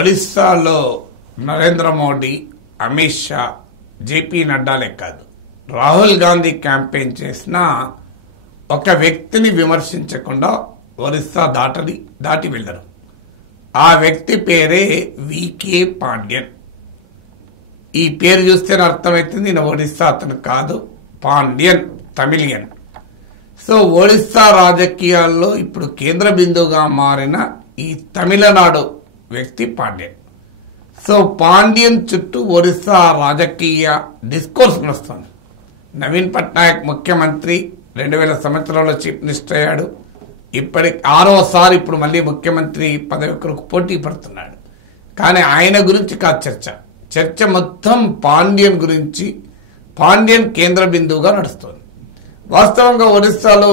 ఒడిస్సాలో Narendra Modi, Amit Shah, JP నడ్డాలే కాదు, Rahul Gandhi campaign చేసిన ఒక వ్యక్తిని విమర్శించకుండా ఒరిస్సా దాటి వెళ్ళరు. ఆ వ్యక్తి పేరే వికే పాండ్యన్. ఈ పేరు చూస్తేనే అర్థమవుతుంది ఈయన ఒడిస్సా అతను కాదు, పాండ్యన్ తమిళియన్. సో ఒడిస్సా రాజకీయాల్లో ఇప్పుడు కేంద్ర బిందువుగా మారిన ఈ తమిళనాడు వ్యక్తి పాండ్యన్. సో పాండ్యన్ చుట్టూ ఒరిస్సా రాజకీయ డిస్కోర్స్ నడుస్తుంది. నవీన్ పట్నాయక్ ముఖ్యమంత్రి 2000 సంవత్సరంలో చీఫ్ మినిస్టర్ అయ్యాడు. ఇప్పటికి 6వసారి ఇప్పుడు మళ్ళీ ముఖ్యమంత్రి పదవి కొరకు పోటీ పడుతున్నాడు. కానీ ఆయన గురించి కాదు చర్చ మొత్తం పాండ్యన్ గురించి. పాండ్యన్ కేంద్ర బిందువుగా నడుస్తుంది. వాస్తవంగా ఒరిస్సాలో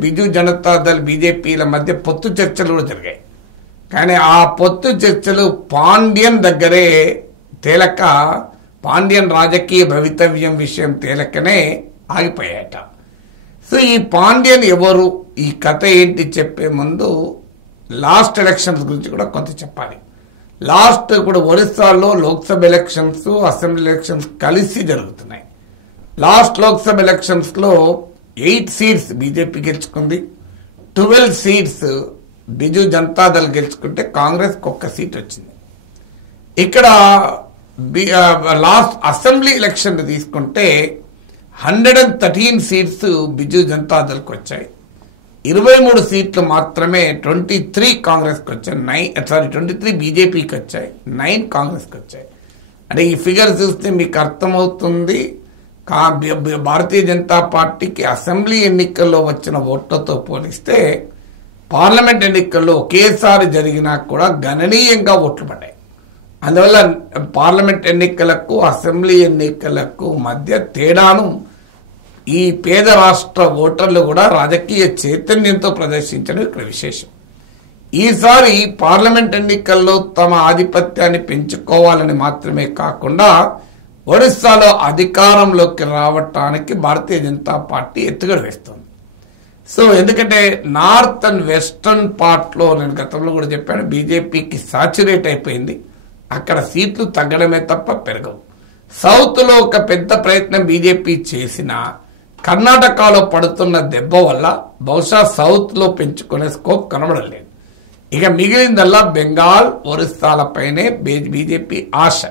బిజు జనతాదళ్ బీజేపీల మధ్య పొత్తు చర్చలు కూడా జరిగాయి. కానీ ఆ పొత్తు చర్చలు పాండ్యన్ దగ్గరే తేలక, పాండ్యన్ రాజకీయ భవితవ్యం విషయం తేలకనే ఆగిపోయాయట. సో ఈ పాండ్యన్ ఎవరు, ఈ కథ ఏంటి చెప్పే ముందు లాస్ట్ ఎలక్షన్స్ గురించి కూడా కొంత చెప్పాలి. లాస్ట్ ఇప్పుడు ఒరిస్సాలో లోక్సభ ఎలక్షన్స్, అసెంబ్లీ ఎలక్షన్స్ కలిసి జరుగుతున్నాయి. లాస్ట్ లోక్సభ ఎలక్షన్స్ లో 8 సీట్స్ బీజేపీ గెలుచుకుంది, 12 సీట్స్ బిజు జనతాదళ్ గెలుచుకుంటే కాంగ్రెస్ 1 సీట్ వచ్చింది. ఇక్కడ లాస్ట్ అసెంబ్లీ ఎలక్షన్ తీసుకుంటే 113 సీట్స్ బిజు జనతాదళ్కి వచ్చాయి. 23 సీట్లు మాత్రమే 23 కాంగ్రెస్కి వచ్చాయి, 23 బీజేపీకి వచ్చాయి, 9 కాంగ్రెస్కి వచ్చాయి. అంటే ఈ ఫిగర్ చూస్తే మీకు అర్థమవుతుంది భారతీయ జనతా పార్టీకి అసెంబ్లీ ఎన్నికల్లో వచ్చిన ఓట్లతో పోలిస్తే పార్లమెంట్ ఎన్నికల్లో ఒకేసారి జరిగినా కూడా గణనీయంగా ఓట్లు పడ్డాయి. అందువల్ల పార్లమెంట్ ఎన్నికలకు అసెంబ్లీ ఎన్నికలకు మధ్య తేడాను ఈ పేద రాష్ట్ర ఓటర్లు కూడా రాజకీయ చైతన్యంతో ప్రదర్శించడం ఇక్కడ విశేషం. ఈసారి పార్లమెంట్ ఎన్నికల్లో తమ ఆధిపత్యాన్ని పెంచుకోవాలని మాత్రమే కాకుండా ఒడిస్సాలో అధికారంలోకి రావటానికి భారతీయ జనతా పార్టీ ఎత్తుగడ వేస్తుంది. సో ఎందుకంటే నార్త్ అండ్ వెస్టర్న్ పార్ట్లో నేను గతంలో కూడా చెప్పాను, బీజేపీకి సాచురేట్ అయిపోయింది. అక్కడ సీట్లు తగ్గడమే తప్ప పెరగవు. సౌత్లో ఒక పెద్ద ప్రయత్నం బీజేపీ చేసినా కర్ణాటకలో పడుతున్న దెబ్బ వల్ల బహుశా సౌత్లో పెంచుకునే స్కోప్ కనబడలేదు. ఇక మిగిలిందల్లా బెంగాల్, ఒరిస్సాలపైనే బీజేపీ ఆశ.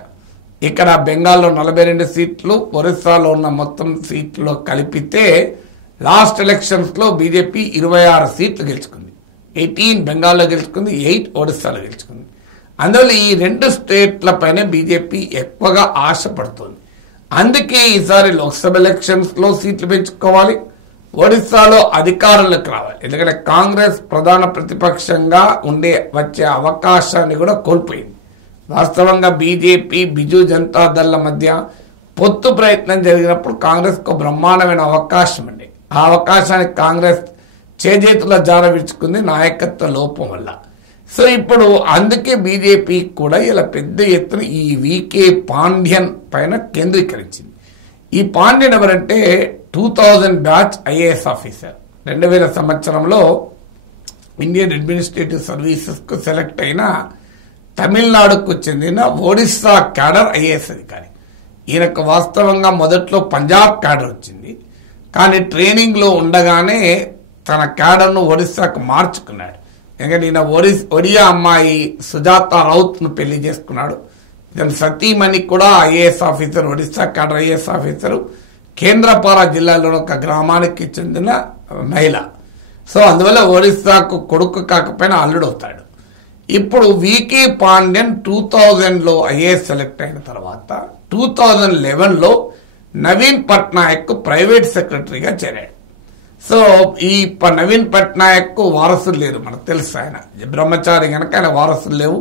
ఇక్కడ బెంగాల్లో 42 సీట్లు, ఒరిస్సాలో ఉన్న మొత్తం సీట్లో కలిపితే లాస్ట్ ఎలక్షన్స్ లో బీజేపీ 26 సీట్లు గెలుచుకుంది. 18 బెంగాల్లో గెలుచుకుంది, 8 ఒడిస్సాలో గెలుచుకుంది. అందువల్ల ఈ 2 స్టేట్లపైనే బీజేపీ ఎక్కువగా ఆశపడుతుంది. అందుకే ఈసారి లోక్సభ ఎలక్షన్స్ లో సీట్లు పెంచుకోవాలి, ఒడిస్సాలో అధికారంలోకి రావాలి. ఎందుకంటే కాంగ్రెస్ ప్రధాన ప్రతిపక్షంగా వచ్చే అవకాశాన్ని కూడా కోల్పోయింది. వాస్తవంగా బీజేపీ, బిజు జనతాదళ్ల మధ్య పొత్తు ప్రయత్నం జరిగినప్పుడు కాంగ్రెస్ కు బ్రహ్మాండమైన అవకాశం అండి. ఆ అవకాశానికి కాంగ్రెస్ చేజేతుల జార విడుచుకుంది నాయకత్వ లోపం వల్ల. సో ఇప్పుడు అందుకే బీజేపీ కూడా ఇలా పెద్ద ఎత్తున ఈ వికే పాండ్యన్ పైన కేంద్రీకరించింది. ఈ పాండ్యన్ ఎవరంటే 2000 బ్యాచ్ ఐఏఎస్ ఆఫీసర్. 2000 సంవత్సరంలో ఇండియన్ అడ్మినిస్ట్రేటివ్ సర్వీసెస్ కు సెలెక్ట్ అయిన తమిళనాడుకు చెందిన ఒడిస్సా క్యాడర్ ఐఏఎస్ అధికారి. ఈయనకు వాస్తవంగా మొదట్లో పంజాబ్ క్యాడర్ వచ్చింది. కానీ ట్రైనింగ్ లో ఉండగానే తన క్యాడర్ను ఒడిస్సాకు మార్చుకున్నాడు. ఎందుకంటే ఈయన ఒడియా అమ్మాయి సుజాత రౌత్ ను పెళ్లి చేసుకున్నాడు. ఇతను సతీమణి కూడా IAS officer, Odisha cadre IAS officer, Kendrapara జిల్లాలో ఒక గ్రామానికి చెందిన మహిళ. సో అందువల్ల ఒడిస్సాకు కొడుకు కాకపోయినా అల్లుడు అవుతాడు. ఇప్పుడు వికే పాండ్యన్ 2000లో ఐఏఎస్ సెలెక్ట్ అయిన తర్వాత 2011లో నవీన్ పట్నాయక్ ప్రైవేట్ సెక్రటరీగా చేరాడు. సో ఈ నవీన్ పట్నాయక్ వారసులు లేరు, మనకు తెలుసు. ఆయన బ్రహ్మచారి కనుక ఆయన వారసులు లేవు.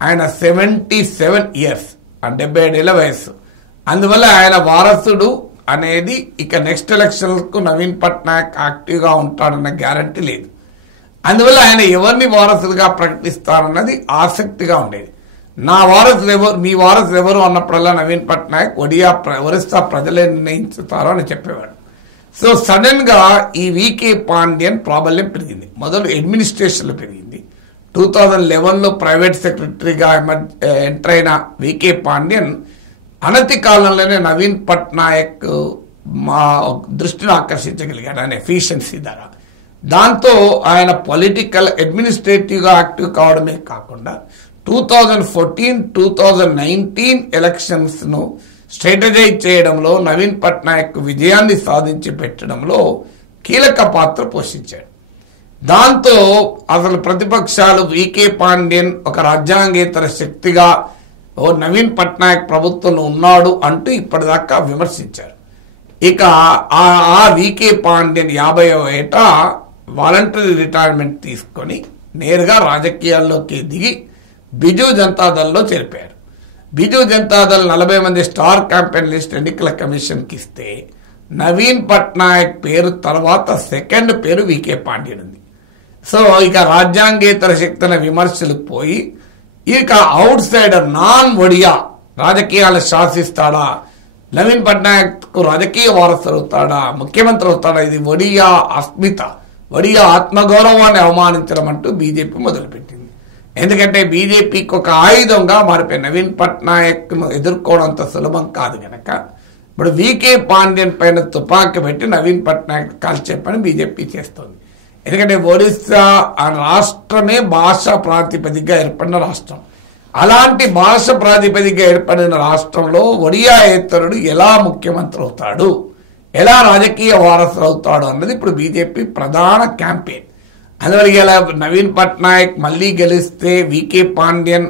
ఆయన 77 ఇయర్స్, 77 ఏళ్ల వయస్సు. అందువల్ల ఆయన వారసుడు అనేది ఇక నెక్స్ట్ ఎలక్షన్స్ కు నవీన్ పట్నాయక్ యాక్టివ్ గా ఉంటాడన్న గ్యారంటీ లేదు. అందువల్ల ఆయన ఎవరిని వారసులుగా ప్రకటిస్తారన్నది ఆసక్తిగా ఉండేది. నా వారసులు ఎవరు, మీ వారసులు ఎవరు అన్నప్పుడల్లా నవీన్ పట్నాయక్ ఒరిస్సా ప్రజలే నిర్ణయించుతారో అని చెప్పేవాడు. సో సడన్ గా ఈ వికే పాండ్యన్ ప్రాబల్యం పెరిగింది. మొదలు అడ్మినిస్ట్రేషన్ లో పెరిగింది, 2011లో ప్రైవేట్ సెక్రటరీగా ఎంటర్ అయిన వికే పాండ్యన్ అనతి కాలంలోనే నవీన్ పట్నాయక్ మా దృష్టిని ఆకర్షించగలిగాడు ఆయన ఎఫిషియన్సీ ద్వారా. దాంతో ఆయన పొలిటికల్ అడ్మినిస్ట్రేటివ్గా యాక్టివ్ కావడమే కాకుండా 2014-2019 ఎలక్షన్స్ను స్ట్రాటజైజ్ చేయడంలో నవీన్ పట్నాయక్ విజయాన్ని సాధించి పెట్టడంలో కీలక పాత్ర పోషించాడు. దాంతో అసలు ప్రతిపక్షాలు వికే పాండ్యన్ ఒక రాజ్యాంగేతర శక్తిగా నవీన్ పట్నాయక్ ప్రభుత్వంలో ఉన్నాడు అంటూ ఇప్పటిదాకా విమర్శించారు. ఇక ఆ వికే పాండ్యన్ 50వ ఏట వాలంటరీ రిటైర్మెంట్ తీసుకొని నేరుగా రాజకీయాల్లోకి దిగి బిజు జనతాదళ్లో చేరిపోయారు. బిజు జనతాదళ్ 40 మంది స్టార్ క్యాంపెయిన్ లిస్ట్ ఎన్నికల కమిషన్కి ఇస్తే నవీన్ పట్నాయక్ పేరు తర్వాత సెకండ్ పేరు వికే పాండ్యన్ ఉంది. సో ఇక రాజ్యాంగేతర శక్తిన విమర్శలు పోయి ఇక అవుట్ సైడర్ నాన్ ఒడియా రాజకీయాలు శాసిస్తాడా, నవీన్ పట్నాయక్ రాజకీయ వారసుడు అవుతాడా, ముఖ్యమంత్రి అవుతాడా, ఇది ఒడియా అస్మిత, ఒడియా ఆత్మగౌరవాన్ని అవమానించడం అంటూ బీజేపీ మొదలుపెట్టింది. ఎందుకంటే బీజేపీకి ఒక ఆయుధంగా మారిపోయి నవీన్ పట్నాయక్ను ఎదుర్కోవడం అంత సులభం కాదు కనుక ఇప్పుడు వికే పాండ్యన్ పైన తుపాకీ పెట్టి నవీన్ పట్నాయక్ కాల్చే పని బీజేపీ చేస్తోంది. ఎందుకంటే ఒడిశా ఆ రాష్ట్రమే భాష ప్రాతిపదికగా ఏర్పడిన రాష్ట్రం. అలాంటి భాష ప్రాతిపదికగా ఏర్పడిన రాష్ట్రంలో ఒడియాయేతరుడు ఎలా ముఖ్యమంత్రి అవుతాడు, ఎలా రాజకీయ వారసులు అవుతాడు అన్నది ఇప్పుడు బీజేపీ ప్రధాన క్యాంపెయిన్. అందువల్ల ఇలా నవీన్ పట్నాయక్ మళ్ళీ గెలిస్తే వికే పాండ్యన్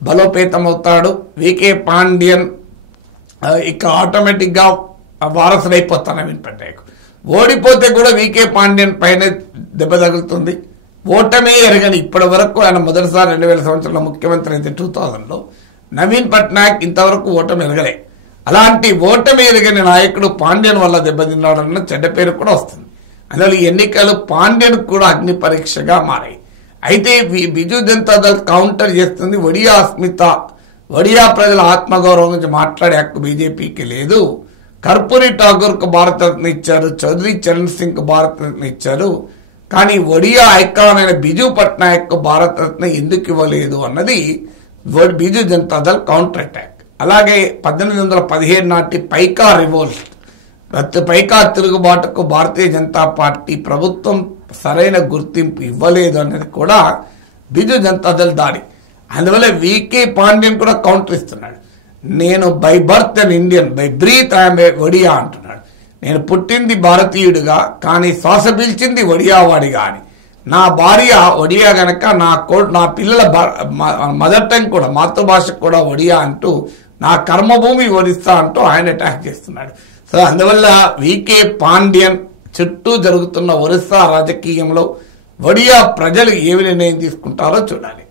బలోపేతం అవుతాడు. వికే పాండ్యన్ ఇక ఆటోమేటిక్గా వారసుడైపోతాడు నవీన్ పట్నాయక్. ఓడిపోతే కూడా వికే పాండ్యన్ పైన దెబ్బ తగులుతుంది. ఓటమే ఎరగని ఇప్పటి వరకు ఆయన మొదటిసారి 2000 సంవత్సరంలో ముఖ్యమంత్రి అయితే 2000లో నవీన్ పట్నాయక్ ఇంతవరకు ఓటమి ఎరగలే. అలాంటి ఓటమి ఎరగని నాయకుడు పాండ్యన్ వల్ల దెబ్బతిన్నాడన్న చెడ్డ పేరు కూడా వస్తుంది. అందువల్ల ఈ ఎన్నికలు పాండ్యన్ కూడా అగ్ని పరీక్షగా మారాయి. అయితే బిజు జనతాదళ్ కౌంటర్ చేస్తుంది. ఒడియా అస్మిత, ఒడియా ప్రజల ఆత్మగౌరవం గురించి మాట్లాడే హక్కు బీజేపీకి లేదు. కర్పూరి ఠాగూర్కు భారతరత్న ఇచ్చారు, చౌదరి చరణ్ సింగ్కు భారతరత్న ఇచ్చారు, కానీ ఒడియా ఐకాన్ అయిన బిజు పట్నాయక్ భారతరత్న ఎందుకు ఇవ్వలేదు అన్నది బిజు జనతాదళ్ కౌంటర్ అటాక్. అలాగే 1817 నాటి పైకా రివోల్ట్, పైకా తిరుగుబాటుకు భారతీయ జనతా పార్టీ ప్రభుత్వం సరైన గుర్తింపు ఇవ్వలేదు అన్నది కూడా బిజు జనతాదళ్ దాడి. అందువల్ల వికే పాండ్యన్ కూడా కౌంటర్ ఇస్తున్నాడు. నేను by birth and Indian, by breath I'm Odia అంటున్నాడు. నేను పుట్టింది భారతీయుడిగా కానీ శ్వాస పీల్చింది ఒడియావాడిగా అని. నా భార్య ఒడియా గనక నా పిల్లల మదర్ టంగ్ కూడా, మాతృభాష కూడా ఒడియా అంటూ నా కర్మభూమి ఒడిస్సా అంటూ ఆయన అటాక్ చేస్తున్నాడు. సో అందువల్ల వికే పాండ్యన్ చుట్టూ జరుగుతున్న ఒరిస్సా రాజకీయంలో ఒడియా ప్రజలు ఏమి నిర్ణయం తీసుకుంటారో చూడాలి.